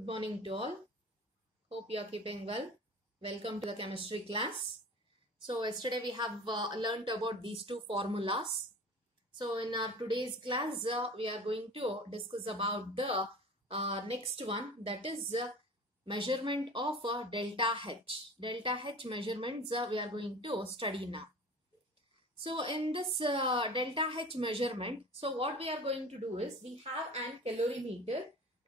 Good morning to all. Hope you are keeping well. Welcome to the chemistry class. So yesterday we have learnt about these two formulas. So in our today's class we are going to discuss about the next one, that is measurement of delta H. Delta H measurements we are going to study now. So in this delta H measurement, so what we are going to do is we have an calorimeter,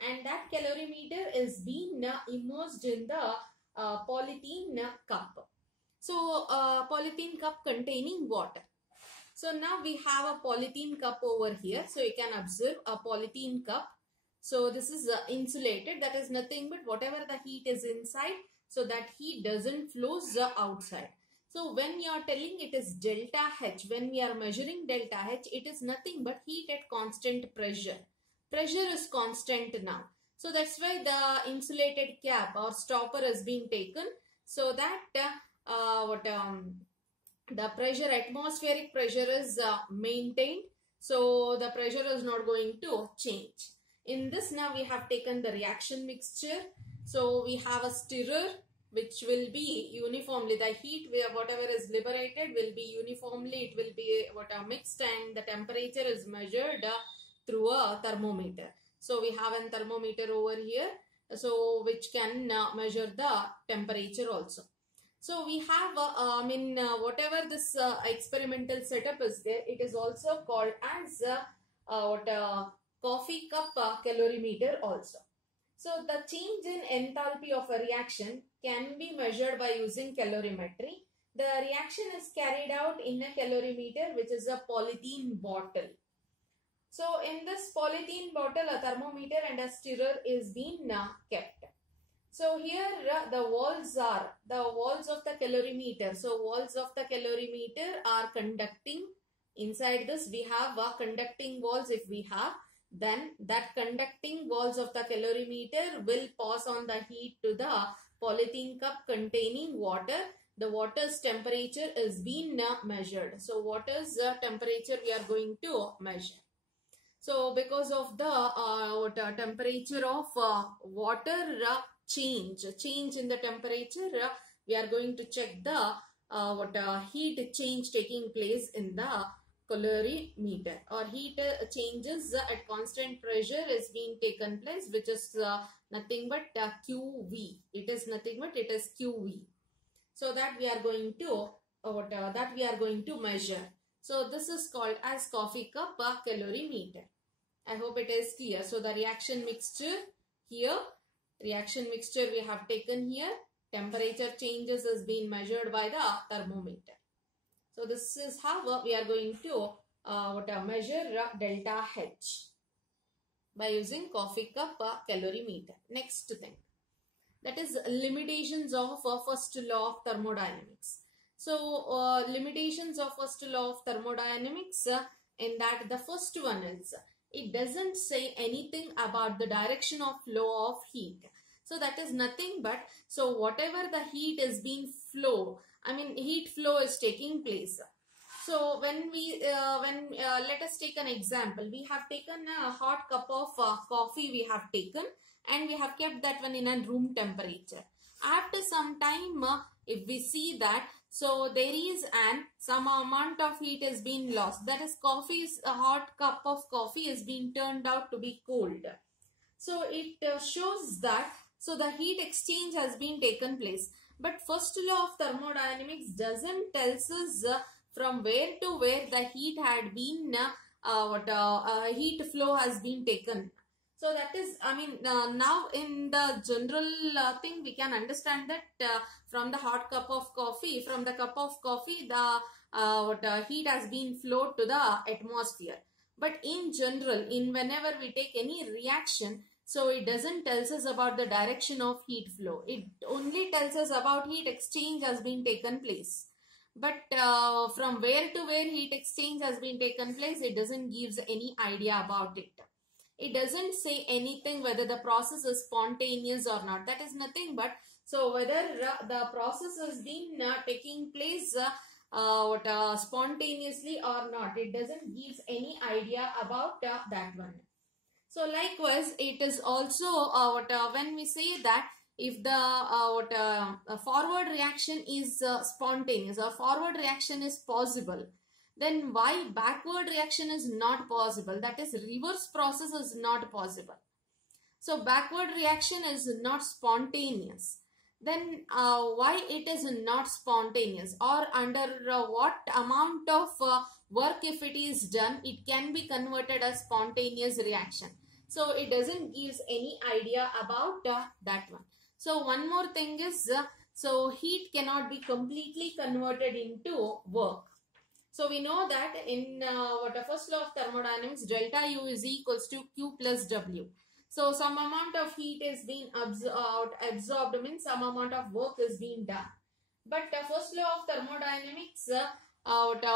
and that calorimeter is being immersed in the polythene cup. So polythene cup containing water. So now we have a polythene cup over here. So you can observe a polythene cup. So this is insulated. That is nothing but whatever the heat is inside, so that heat doesn't flows outside. So when you are telling it is delta H, when we are measuring delta H, it is nothing but heat at constant pressure. Pressure is constant now. So that's why the insulated cap or stopper is being taken, so that the pressure, atmospheric pressure is maintained. So the pressure is not going to change. In this now we have taken the reaction mixture. So we have a stirrer which will be uniformly, the heat where whatever is liberated will be uniformly, it will be mixed, and the temperature is measured through a thermometer. So we have a thermometer over here, so which can measure the temperature also. So we have whatever this experimental setup is there, it is also called as coffee cup calorimeter also. So the change in enthalpy of a reaction can be measured by using calorimetry. The reaction is carried out in a calorimeter, which is a polythene bottle. So in this polythene bottle, a thermometer and a stirrer is being kept. So here the walls of the calorimeter. So walls of the calorimeter are conducting. Inside this we have conducting walls. If we have, then that conducting walls of the calorimeter will pass on the heat to the polythene cup containing water. The water's temperature is being measured. So water's temperature we are going to measure. So because of the temperature of water change in the temperature, we are going to check the heat change taking place in the calorimeter, or heat changes at constant pressure is being taken place, which is nothing but QV. It is nothing but it is QV. So that we are going to measure. So this is called as coffee cup calorimeter. I hope it is clear. So the reaction mixture here, reaction mixture we have taken here. Temperature changes is being measured by the thermometer. So this is how we are going to measure delta H by using coffee cup calorimeter. Next thing, that is limitations of first law of thermodynamics. So limitations of first law of thermodynamics, in that the first one is, it doesn't say anything about the direction of flow of heat. So that is nothing but, so whatever the heat is being heat flow is taking place. So when let us take an example. We have taken a hot cup of coffee we have taken, and we have kept that one in a room temperature. After some time, if we see that, so there is some amount of heat is being lost. That is, a hot cup of coffee is being turned out to be cold. So it shows that, so the heat exchange has been taken place. But first law of thermodynamics doesn't tell us from where to where the heat had been, heat flow has been taken. So that is, now in the general thing, we can understand that from the hot cup of coffee, the heat has been flowed to the atmosphere. But in general, whenever we take any reaction, so it doesn't tell us about the direction of heat flow. It only tells us about heat exchange has been taken place. But from where to where heat exchange has been taken place, it doesn't give any idea about it. It doesn't say anything whether the process is spontaneous or not. That is nothing but, so whether the process has been taking place spontaneously or not. It doesn't give any idea about that one. So likewise, it is also when we say that if the forward reaction is spontaneous or forward reaction is possible, then why backward reaction is not possible? That is, reverse process is not possible. So backward reaction is not spontaneous. Then why it is not spontaneous, or under what amount of work if it is done, it can be converted as spontaneous reaction. So it doesn't give any idea about that one. So one more thing is, so heat cannot be completely converted into work. So we know that in first law of thermodynamics, delta U is equals to Q plus W. So some amount of heat is being absorbed, means some amount of work is being done. But first law of thermodynamics,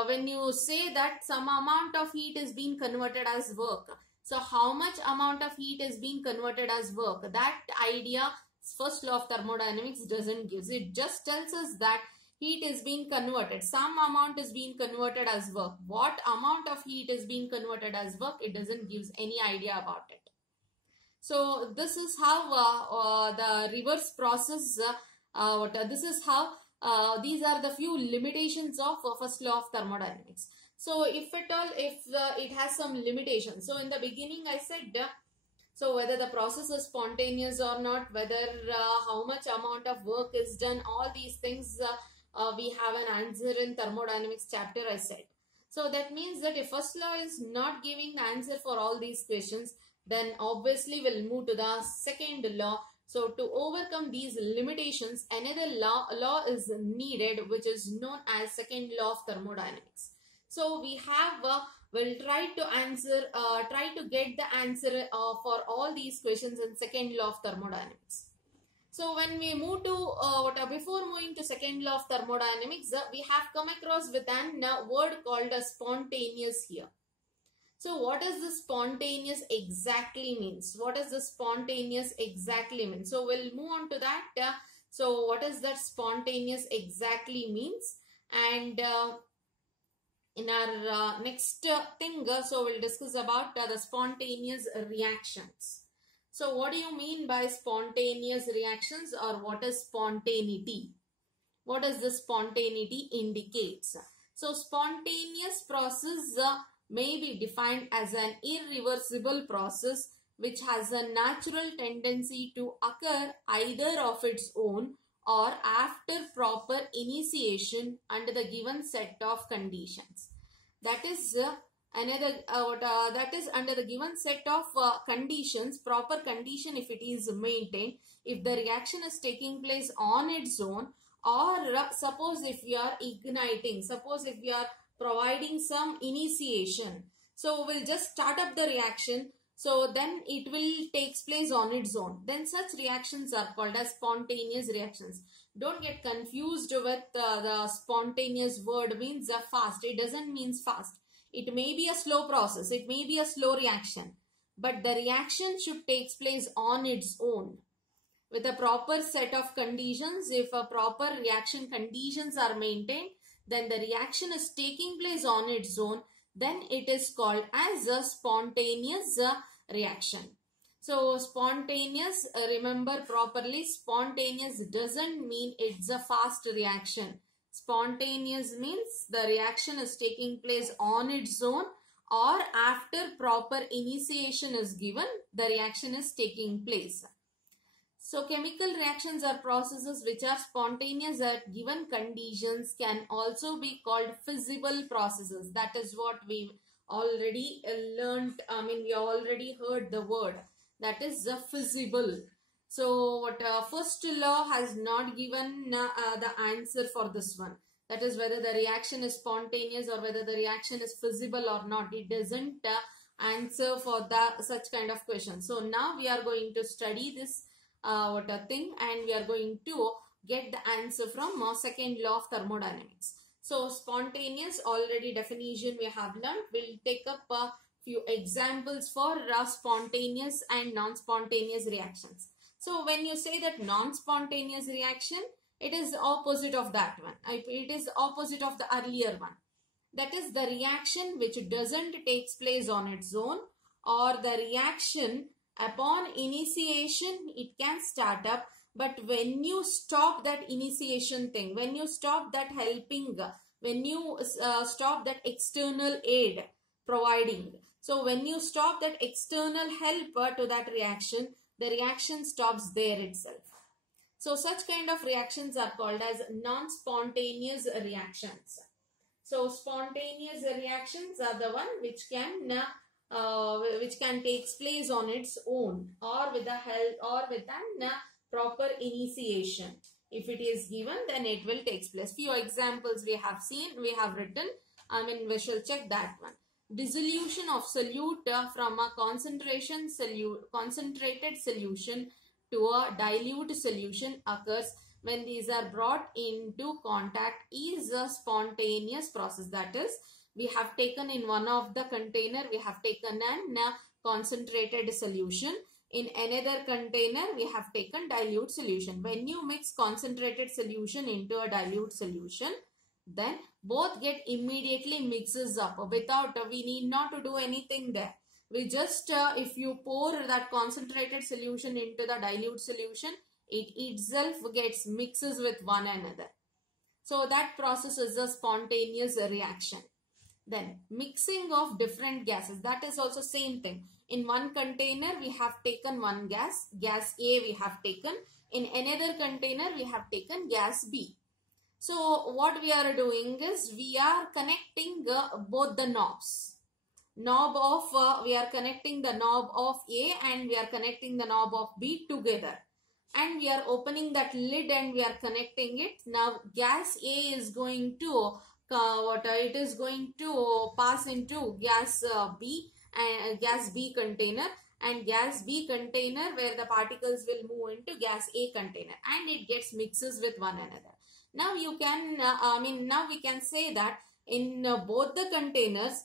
when you say that some amount of heat is being converted as work, so how much amount of heat is being converted as work? That idea first law of thermodynamics doesn't give. It just tells us that heat is being converted. Some amount is being converted as work. What amount of heat is being converted as work? It doesn't give any idea about it. So this is how the reverse process, this is how, these are the few limitations of first law of thermodynamics. So if at all, if it has some limitations. So in the beginning I said, so whether the process is spontaneous or not, whether how much amount of work is done, all these things we have an answer in thermodynamics chapter, I said. So that means that if first law is not giving the answer for all these questions, then obviously we'll move to the second law. So to overcome these limitations, another law is needed, which is known as second law of thermodynamics. So we have, we'll try to answer, try to get the answer for all these questions in second law of thermodynamics. So when we move to, before moving to second law of thermodynamics, we have come across with an word called as spontaneous here. So what does the spontaneous exactly means? What does the spontaneous exactly mean? So we'll move on to that. So what does that spontaneous exactly means? And in our next thing, so we'll discuss about the spontaneous reactions. So what do you mean by spontaneous reactions, or what is spontaneity? What does the spontaneity indicates? So spontaneous process may be defined as an irreversible process which has a natural tendency to occur either of its own or after proper initiation under the given set of conditions. That is that is under the given set of conditions, proper condition if it is maintained, if the reaction is taking place on its own, or suppose if we are igniting, suppose if we are providing some initiation. So we'll just start up the reaction. So then it will take place on its own. Then such reactions are called as spontaneous reactions. Don't get confused with the spontaneous word means fast. It doesn't mean fast. It may be a slow process. It may be a slow reaction. But the reaction should take place on its own, with a proper set of conditions. If a proper reaction conditions are maintained, then the reaction is taking place on its own, then it is called as a spontaneous reaction. So spontaneous, remember properly, spontaneous doesn't mean it's a fast reaction. Spontaneous means the reaction is taking place on its own, or after proper initiation is given, the reaction is taking place. So chemical reactions are processes which are spontaneous at given conditions, can also be called feasible processes. That is what we already learned. We already heard the word. That is feasible. So what first law has not given the answer for this one. That is whether the reaction is spontaneous or whether the reaction is feasible or not. It doesn't answer for such kind of question. So now we are going to study this thing, and we are going to get the answer from second law of thermodynamics. So spontaneous, already definition we have learned. We'll take up a few examples for spontaneous and non-spontaneous reactions. So when you say that non-spontaneous reaction, it is opposite of that one. It is opposite of the earlier one. That is the reaction which doesn't take place on its own, or the reaction upon initiation, it can start up. But when you stop that initiation thing, when you stop that helping, when you stop that external aid providing, so when you stop that external help to that reaction, the reaction stops there itself. So such kind of reactions are called as non-spontaneous reactions. So spontaneous reactions are the one which can take place on its own, or with the help, or with an proper initiation. If it is given, then it will take place. Few examples we have seen, we have written. We shall check that one. Dissolution of solute from a concentrated solution to a dilute solution occurs when these are brought into contact is a spontaneous process. That is, we have taken in one of the container, we have taken an concentrated solution. In another container, we have taken dilute solution. When you mix concentrated solution into a dilute solution, then both get immediately mixes up without, we need not to do anything there. We just, if you pour that concentrated solution into the dilute solution, it itself gets mixes with one another. So that process is a spontaneous reaction. Then mixing of different gases, that is also same thing. In one container we have taken one gas, gas A we have taken. In another container we have taken gas B. So what we are doing is we are connecting both the knobs. We are connecting the knob of A and we are connecting the knob of B together. And we are opening that lid and we are connecting it. Now gas A is going to it is going to pass into gas B and gas B container, and gas B container where the particles will move into gas A container, and it gets mixes with one another. Now you can now we can say that in both the containers,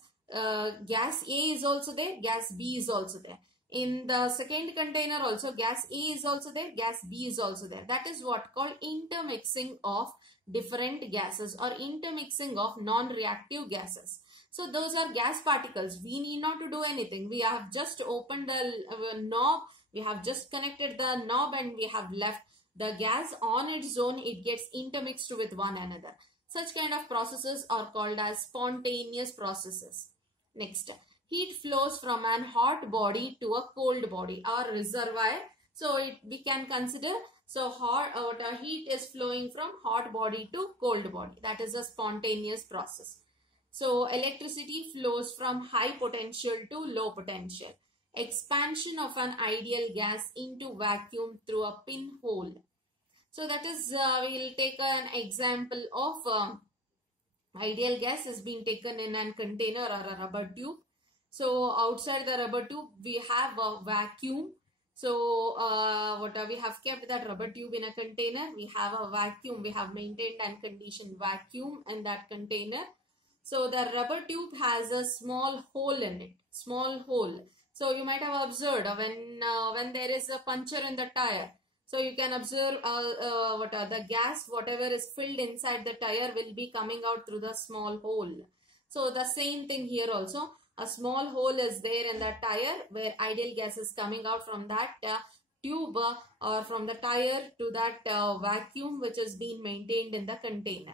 gas A is also there, gas B is also there. In the second container also, gas A is also there, gas B is also there. That is what called intermixing of different gases or intermixing of non-reactive gases. So those are gas particles. We need not to do anything. We have just opened the knob, we have just connected the knob and we have left the gas on its own. It gets intermixed with one another. Such kind of processes are called as spontaneous processes. Next, heat flows from an hot body to a cold body or reservoir. So we can consider, so heat is flowing from hot body to cold body. That is a spontaneous process. So electricity flows from high potential to low potential. Expansion of an ideal gas into vacuum through a pinhole. So that is, we will take an example of ideal gas is being taken in a container or a rubber tube. So outside the rubber tube we have a vacuum. So we have kept that rubber tube in a container. We have a vacuum. We have maintained and conditioned vacuum in that container. So the rubber tube has a small hole in it. Small hole. So you might have observed when there is a puncture in the tire. So you can observe the gas, whatever is filled inside the tire will be coming out through the small hole. So the same thing here also. A small hole is there in the tire where ideal gas is coming out from that tube or from the tire to that vacuum which is being maintained in the container.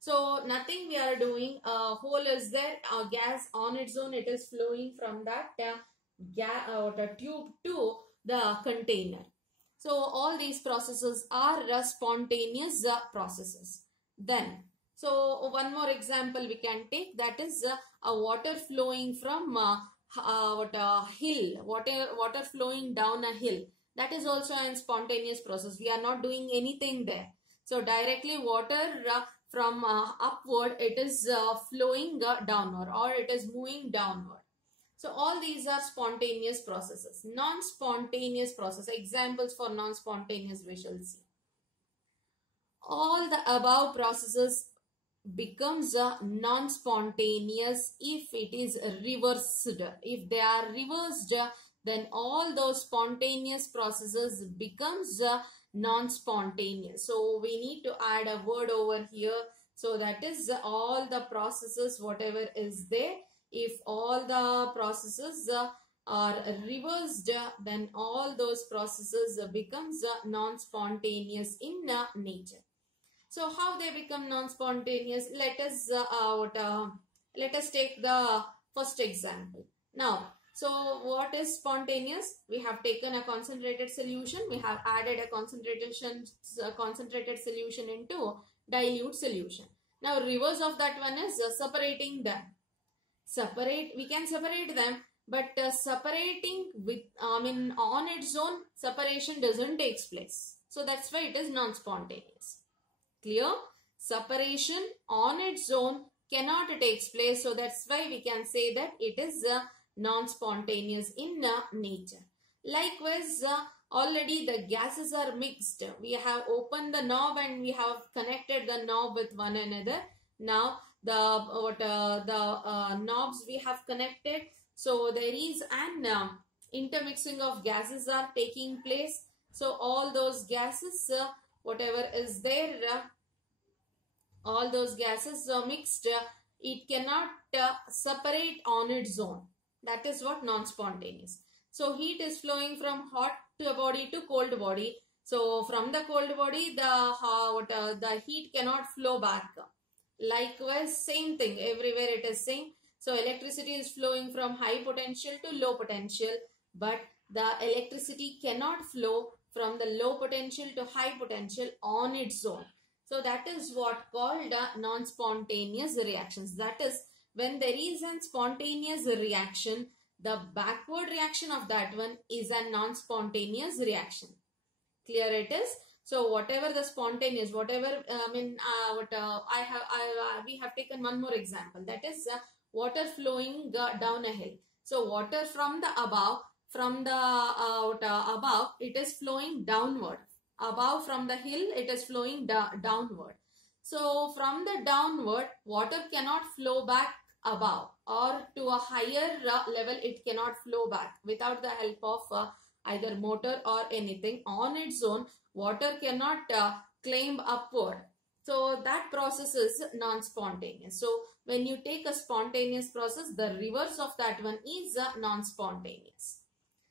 So nothing we are doing, a hole is there, gas on its own, it is flowing from that tube to the container. So all these processes are spontaneous processes. Then, so one more example we can take, that is a water flowing from a hill, water flowing down a hill. That is also a spontaneous process. We are not doing anything there. So directly water from upward, it is flowing downward or it is moving downward. So all these are spontaneous processes. Non-spontaneous process. Examples for non-spontaneous we shall see. All the above processes becomes non-spontaneous if it is reversed. If they are reversed, then all those spontaneous processes becomes non-spontaneous. So we need to add a word over here. So that is all the processes, whatever is there. If all the processes are reversed, then all those processes becomes non-spontaneous in nature. So how they become non-spontaneous? Let us take the first example. Now, so what is spontaneous? We have taken a concentrated solution. We have added a concentrated solution into dilute solution. Now, reverse of that one is separating them. We can separate them, but separating with, on its own, separation doesn't take place. So that's why it is non-spontaneous. Clear? Separation on its own cannot take place. So that's why we can say that it is non-spontaneous in nature. Likewise, already the gases are mixed. We have opened the knob and we have connected the knob with one another. Now the knobs we have connected. So there is an intermixing of gases are taking place. So all those gases, whatever is there, all those gases are mixed. It cannot separate on its own. That is what non-spontaneous. So heat is flowing from hot to body to cold body. So from the cold body, the heat cannot flow back. Likewise, same thing. Everywhere it is same. So electricity is flowing from high potential to low potential, but the electricity cannot flow from the low potential to high potential on its own. So that is what called non-spontaneous reactions. That is, when there is a spontaneous reaction, the backward reaction of that one is a non-spontaneous reaction. Clear it is? So whatever the spontaneous, we have taken one more example. That is water flowing down a hill. So water from the above, it is flowing downward. Above from the hill, it is flowing downward. So from the downward, water cannot flow back above, or to a higher level it cannot flow back without the help of either motor or anything. On its own, water cannot climb upward. So that process is non-spontaneous. So when you take a spontaneous process, the reverse of that one is non-spontaneous.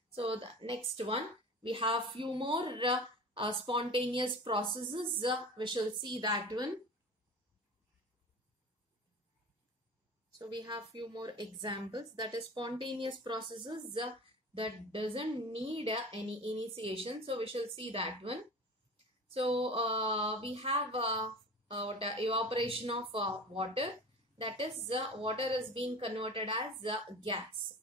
So the next one, we have few more spontaneous processes. We shall see that one. So we have few more examples, that is spontaneous processes that doesn't need any initiation. So we shall see that one. So we have evaporation of water. That is, water is being converted as gas.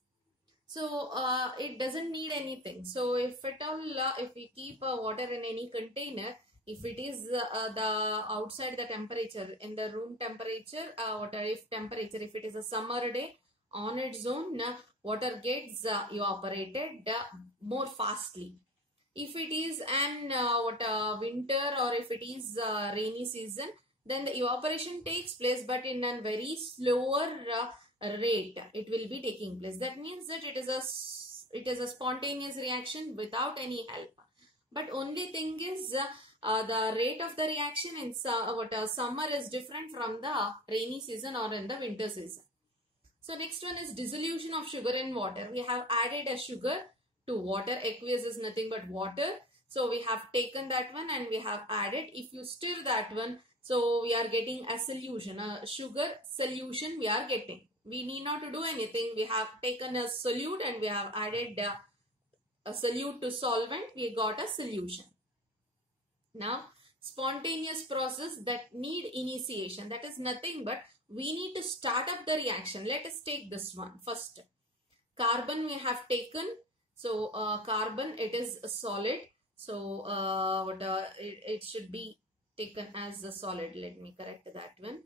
So it doesn't need anything. So if at all, if we keep water in any container, if it is the outside the temperature, in the room temperature, if it is a summer day, on its own, water gets evaporated more fastly. If it is an winter, or if it is rainy season, then the evaporation takes place, but in a very slower rate it will be taking place. That means that it is a spontaneous reaction without any help. But only thing is, the rate of the reaction in summer is different from the rainy season or in the winter season. So next one is dissolution of sugar in water. We have added a sugar to water. Aqueous is nothing but water. So we have taken that one and we have added. If you stir that one, so we are getting a solution, a sugar solution we are getting. We need not to do anything. We have taken a solute and we have added a solute to solvent. We got a solution. Now, spontaneous process that need initiation, that is nothing but we need to start up the reaction. Let us take this one first. Carbon we have taken. So, carbon, it is a solid. So, it should be taken as a solid. Let me correct that one.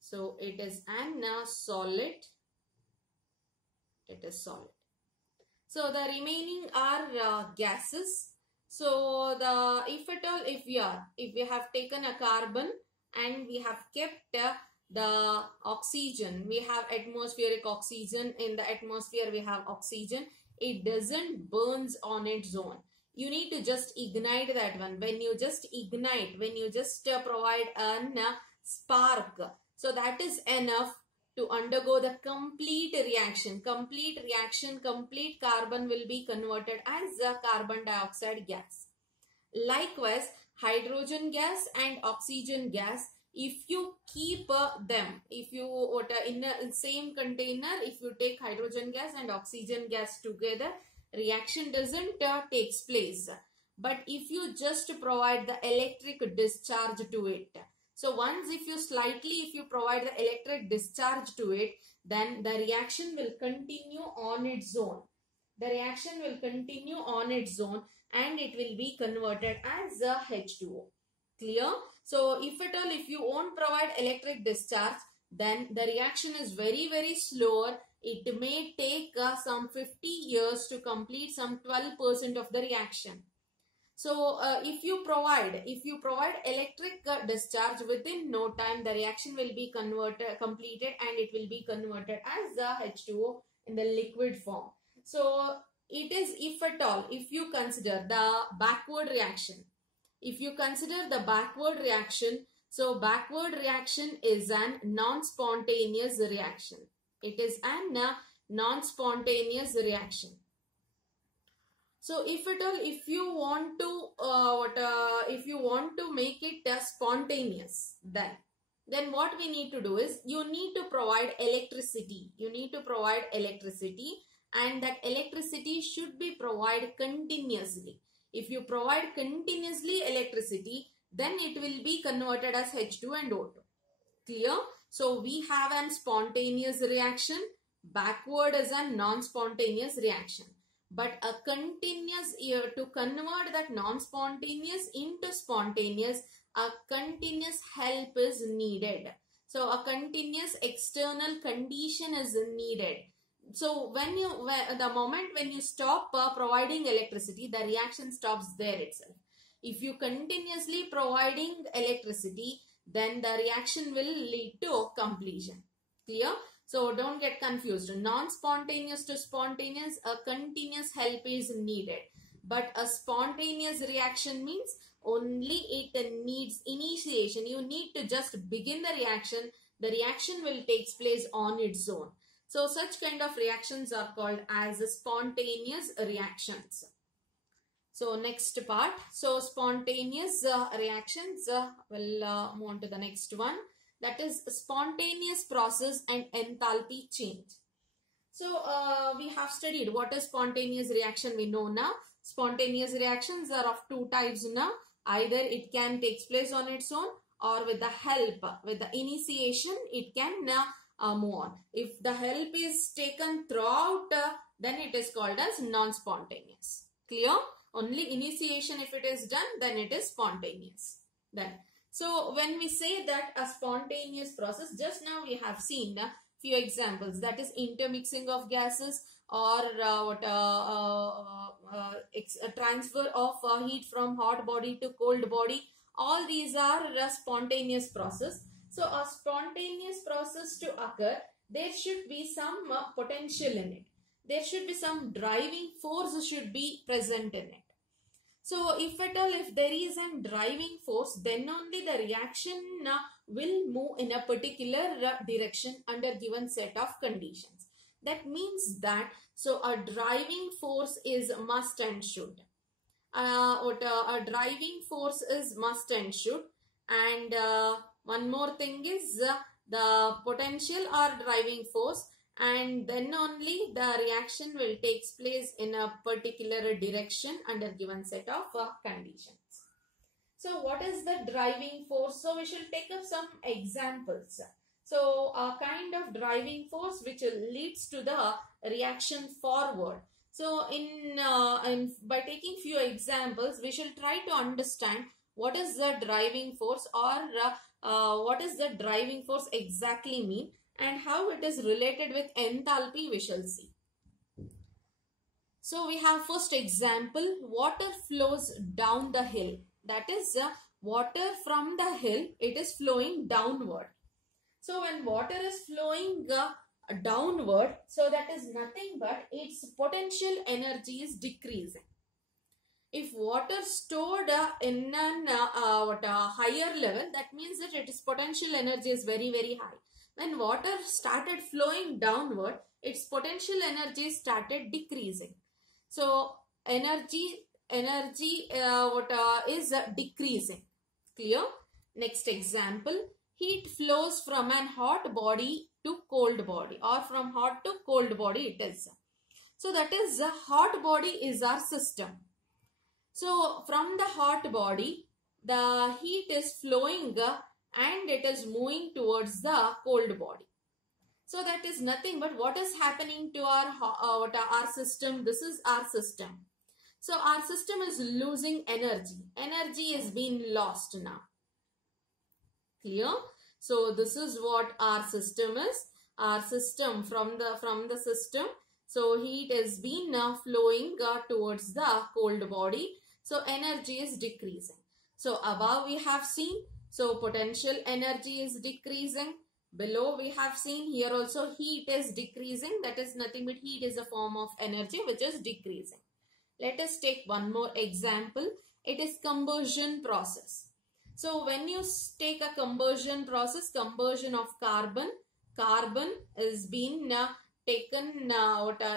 So, it is an solid. It is solid. So, the remaining are gases. So, if we have taken a carbon and we have kept the oxygen, we have atmospheric oxygen. In the atmosphere we have oxygen. It doesn't burns on its own. You need to just ignite that one. When you just ignite, when you just provide a spark, so that is enough to undergo the complete reaction. Complete reaction, complete carbon will be converted as a carbon dioxide gas. Likewise, hydrogen gas and oxygen gas, if you keep them, if you in a same container, if you take hydrogen gas and oxygen gas together, reaction doesn't takes place. But if you just provide the electric discharge to it, so once if you provide the electric discharge to it, then the reaction will continue on its own. The reaction will continue on its own and it will be converted as a H2O. Clear? So if at all, if you won't provide electric discharge, then the reaction is very, very slower. It may take some 50 years to complete some 12% of the reaction. So if you provide electric discharge, within no time the reaction will be completed and it will be converted as the H2O in the liquid form. So it is, if at all, if you consider the backward reaction, so backward reaction is an non-spontaneous reaction. It is a non-spontaneous reaction. So if at all, if you want to make it spontaneous, then what we need to do is, you need to provide electricity. And that electricity should be provided continuously. If you provide continuously electricity, then it will be converted as H2 and O2. Clear? So we have a spontaneous reaction. Backward is a non-spontaneous reaction. But a continuous, to convert that non-spontaneous into spontaneous, a continuous help is needed. So a continuous external condition is needed. So the moment when you stop providing electricity, the reaction stops there itself. If you continuously providing electricity, then the reaction will lead to completion. Clear? So don't get confused. Non-spontaneous to spontaneous, a continuous help is needed. But a spontaneous reaction means only it needs initiation. You need to just begin the reaction. The reaction will take place on its own. So such kind of reactions are called as spontaneous reactions. So next part. So spontaneous reactions, we'll move on to the next one. That is spontaneous process and enthalpy change. So we have studied what is spontaneous reaction. We know now. Spontaneous reactions are of two types now. Either it can take place on its own, or with the help, with the initiation, it can move on. If the help is taken throughout, then it is called as non-spontaneous. Clear? Only initiation, if it is done, then it is spontaneous. Then, so when we say that a spontaneous process, just now we have seen a few examples, that is intermixing of gases, or a transfer of heat from hot body to cold body. All these are a spontaneous process. So a spontaneous process to occur, there should be some potential in it. There should be some driving force should be present in it. So if at all, if there is a driving force, then only the reaction will move in a particular direction under given set of conditions. That means that, so a driving force is must and should. A driving force is must and should. And one more thing is the potential or driving force, and then only the reaction will take place in a particular direction under given set of conditions. So what is the driving force? So we shall take up some examples. So a kind of driving force which leads to the reaction forward. So by taking few examples, we shall try to understand what is the driving force, or what is the driving force exactly mean, and how it is related with enthalpy we shall see. So we have first example, water flows down the hill. That is water from the hill, it is flowing downward. So when water is flowing downward, so that is nothing but its potential energy is decreasing. If water stored in a higher level, that means that its potential energy is very, very high. when water started flowing downward, its potential energy started decreasing. So energy is decreasing. Clear? Next example, heat flows from an hot body to cold body, or from hot to cold body it is. So that is, the hot body is our system. So from the hot body, the heat is flowing and it is moving towards the cold body. So that is nothing but what is happening to our system. This is our system. So our system is losing energy. Energy is being lost now. Clear? So this is what our system is. Our system, from the system, so heat is being now flowing towards the cold body. So energy is decreasing. So above we have seen, so potential energy is decreasing. Below we have seen, here also heat is decreasing. That is nothing but heat is a form of energy which is decreasing. Let us take one more example. It is combustion process. So when you take a combustion process, combustion of carbon is being taken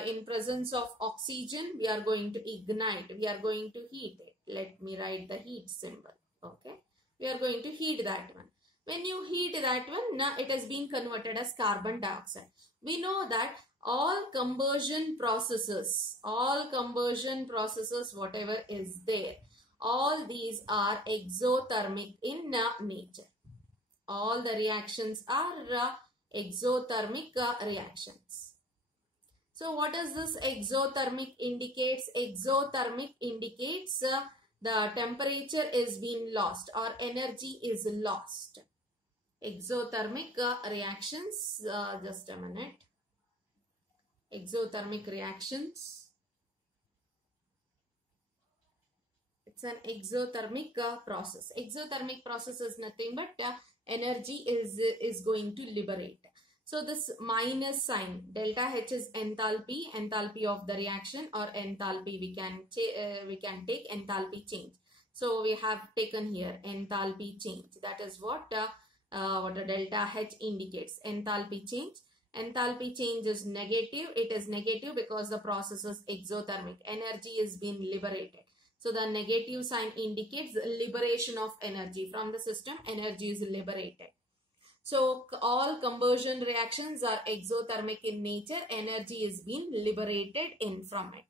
in presence of oxygen. We are going to ignite. We are going to heat it. Let me write the heat symbol. Okay. We are going to heat that one. When you heat that one, now it has been converted as carbon dioxide. We know that all combustion processes, whatever is there, all these are exothermic in nature. All the reactions are exothermic reactions. So what does this exothermic indicates? Exothermic indicates the temperature is being lost or energy is lost. Exothermic reactions, just a minute. Exothermic reactions. It's an exothermic process. Exothermic process is nothing but energy is going to liberate. So this minus sign, delta H is enthalpy of the reaction, or enthalpy. We can take enthalpy change. So we have taken here enthalpy change. That is what the delta H indicates. Enthalpy change. Enthalpy change is negative. It is negative because the process is exothermic. Energy is being liberated. So the negative sign indicates liberation of energy from the system. Energy is liberated. So all combustion reactions are exothermic in nature. Energy is being liberated from it.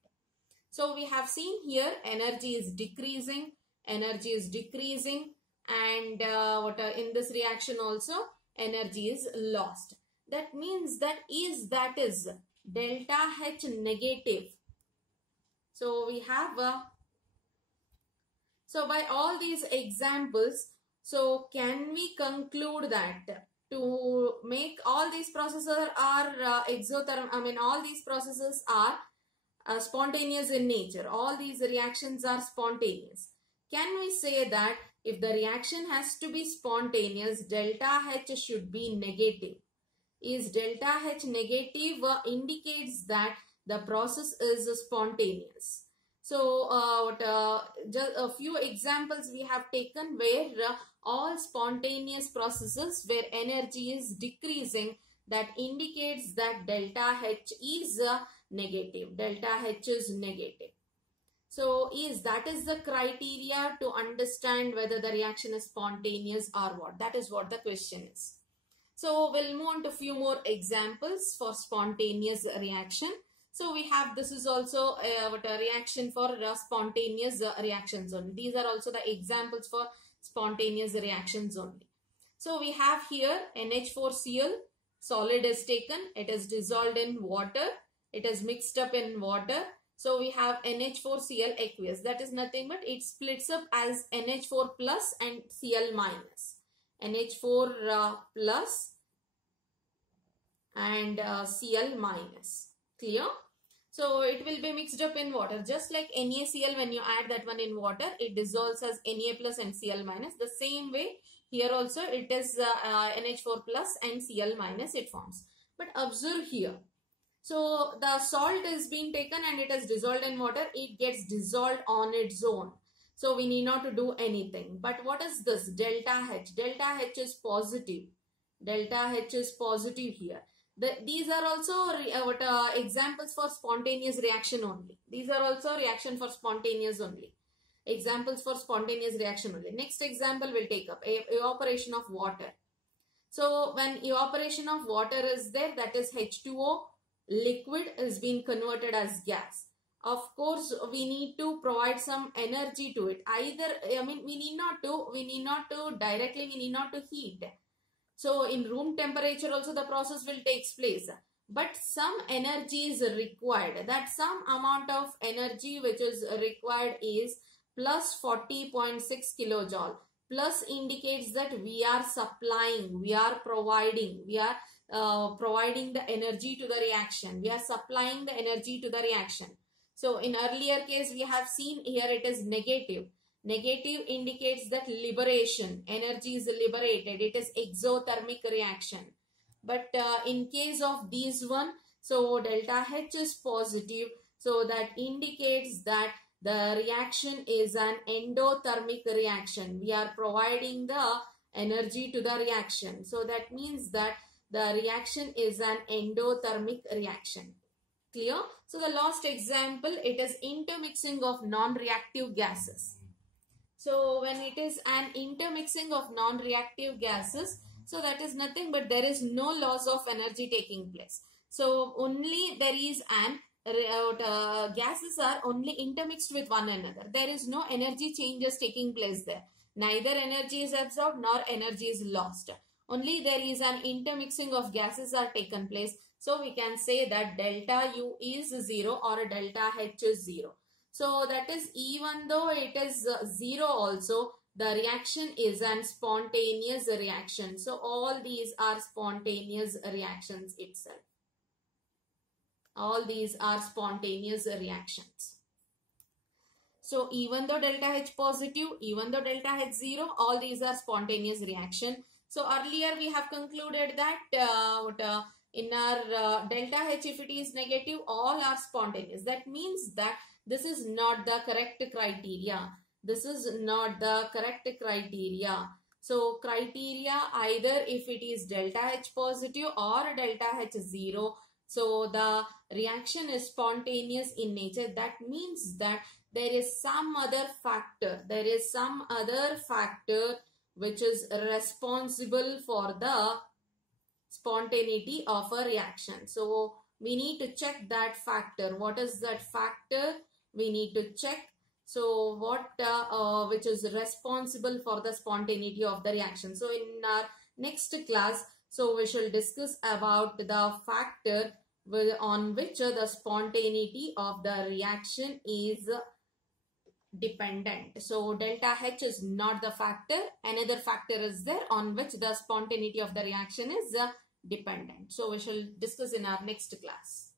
So we have seen here energy is decreasing. Energy is decreasing, and in this reaction also energy is lost. That means that is delta H negative. So we have so by all these examples, so can we conclude that to make all these processes are exothermic, all these processes are spontaneous in nature. All these reactions are spontaneous. Can we say that if the reaction has to be spontaneous, delta H should be negative? Is delta H negative indicates that the process is spontaneous. So just a few examples we have taken where all spontaneous processes where energy is decreasing, that indicates that delta H is negative. Delta H is negative. So that is the criteria to understand whether the reaction is spontaneous or what. That is what the question is. So we'll move on to a few more examples for spontaneous reaction. So we have, this is also a reaction for spontaneous reactions only. These are also the examples for spontaneous reactions only. So we have here NH4Cl, solid is taken. It is dissolved in water. It is mixed up in water. So we have NH4Cl aqueous. That is nothing but it splits up as NH4 plus and Cl minus. NH4 plus and Cl minus. Clear? So it will be mixed up in water. Just like NaCl, when you add that one in water, it dissolves as Na plus and Cl minus. The same way here also it is NH4 plus and Cl minus it forms. But observe here. So the salt is being taken and it is dissolved in water. It gets dissolved on its own. So we need not to do anything. But what is this? Delta H. Delta H is positive. Delta H is positive here. These are also examples for spontaneous reaction only. These are also reaction for spontaneous only. Examples for spontaneous reaction only. Next example we'll take up evaporation of water. So when evaporation of water is there, that is H2O, liquid is being converted as gas. Of course, we need to provide some energy to it. We need not to directly, we need not to heat. So in room temperature also the process will take place. But some energy is required. That some amount of energy which is required is plus 40.6 kilojoule. Plus indicates that we are supplying, we are providing the energy to the reaction. We are supplying the energy to the reaction. So in earlier case we have seen here it is negative. Negative indicates that liberation, energy is liberated. It is exothermic reaction. But in case of these one, so delta H is positive. So that indicates that the reaction is an endothermic reaction. We are providing the energy to the reaction. So that means that the reaction is an endothermic reaction. Clear? So the last example, it is intermixing of non-reactive gases. So when it is an intermixing of non-reactive gases, so that is nothing but there is no loss of energy taking place. So only there is an gases are only intermixed with one another. There is no energy changes taking place there. Neither energy is absorbed nor energy is lost. Only there is an intermixing of gases are taken place. So we can say that delta U is 0 or delta H is 0. So that is even though it is 0 also, the reaction is an spontaneous reaction. So all these are spontaneous reactions itself. All these are spontaneous reactions. So even though delta H positive, even though delta H 0, all these are spontaneous reaction. So earlier we have concluded that in our delta H, if it is negative, all are spontaneous. That means that this is not the correct criteria. This is not the correct criteria. So criteria either if it is delta H positive or delta H 0. So the reaction is spontaneous in nature. That means that there is some other factor. There is some other factor which is responsible for the spontaneity of a reaction. So we need to check that factor. What is that factor? We need to check. So what which is responsible for the spontaneity of the reaction. So in our next class, so we shall discuss about the factor on which the spontaneity of the reaction is dependent. So delta H is not the factor. Another factor is there on which the spontaneity of the reaction is dependent. So we shall discuss in our next class.